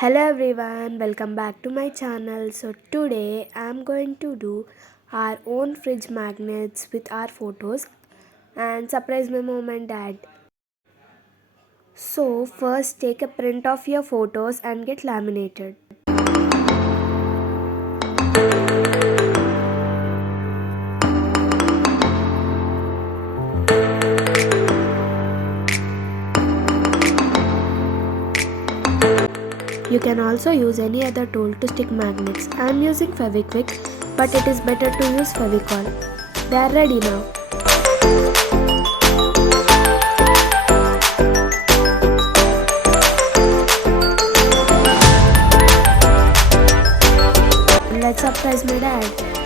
Hello everyone, welcome back to my channel. So today I'm going to do our own fridge magnets with our photos and surprise my mom and dad. So first take a print of your photos and get laminated. You can also use any other tool to stick magnets. I'm using Fevikwik, but it is better to use Fevicol. They are ready now. Let's surprise my dad.